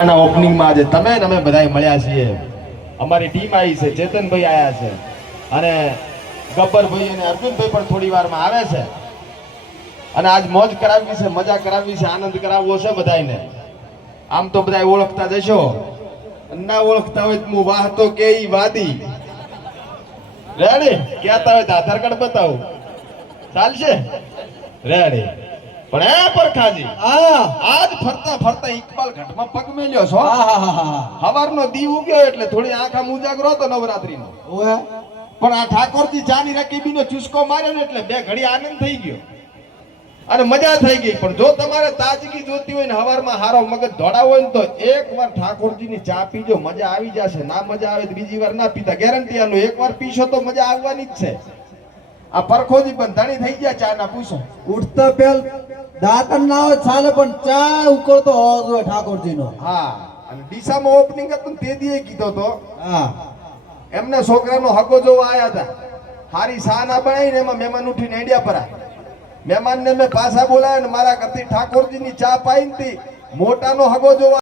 ના ઓપનિંગમાં આજે તમે ને અમે બધાય મળ્યા છીએ. અમારી ટીમ આવી છે, ચેતનભાઈ આવ્યા છે અને ગબ્બરભાઈ અને અર્જુનભાઈ પણ થોડી વારમાં આવે છે અને આજ મોજ કરાવવી છે, મજા કરાવવી છે, આનંદ કરાવવો છે બધાયને. આમ તો બધાય ઓળખતા જશો, ના ઓળખતા હોય તો હું વાહ તો કે ઈ વાદી રેડી કહેતા હોય તો આધાર કાર્ડ બતાવું ચાલશે રેડી. પણ એ પરખાજી આજ ફરતા ફરતા ઇકબાલ ઘાટમાં પગ મેલ્યો છો. હવારનો દી ઉગ્યો એટલે થોડી આંખ આમ ઉજાગરો હતો નવરાત્રીનો. પણ આ ઠાકોરજી ચાની રકીબીનો ચુસ્કો માર્યો ને એટલે બે ઘડી આનંદ થઈ ગયો અને મજા થઈ ગઈ. પણ જો તમારે તાજગી જોતી હોય ને હવારમાં હારો મગજ દોડાવો હોય ને તો એકવાર ઠાકોરજીની ચા પીજો, મજા આવી જશે. ના મજા આવે તો બીજી વાર ના પીતા, ગેરંટી આલો. એકવાર પીશો તો મજા આવવાની જ છે. આ પરખોજી પણ ધણી થઈ ગયા ચા ના પૂછો. ઉઠતા પેલ દાંતન ના હોય ચાલે પણ ચા ઉકળતો હોવો જોઈએ ઠાકોરજીનો. હા, અને ડીસામાં ઓપનિંગ હતું ને તે દીએ કીધો તો. હા, એમના છોકરાનો હગો જોવા આયા હતા. હારી સા ના બનાવીને એમાં મહેમાન ઉઠીને હેડ્યા પરા. મહેમાનને મેં પાછા બોલાવ્યા ને મારા કરતી ઠાકોરજીની ચા પાઈ મોટાનો હગો જોવા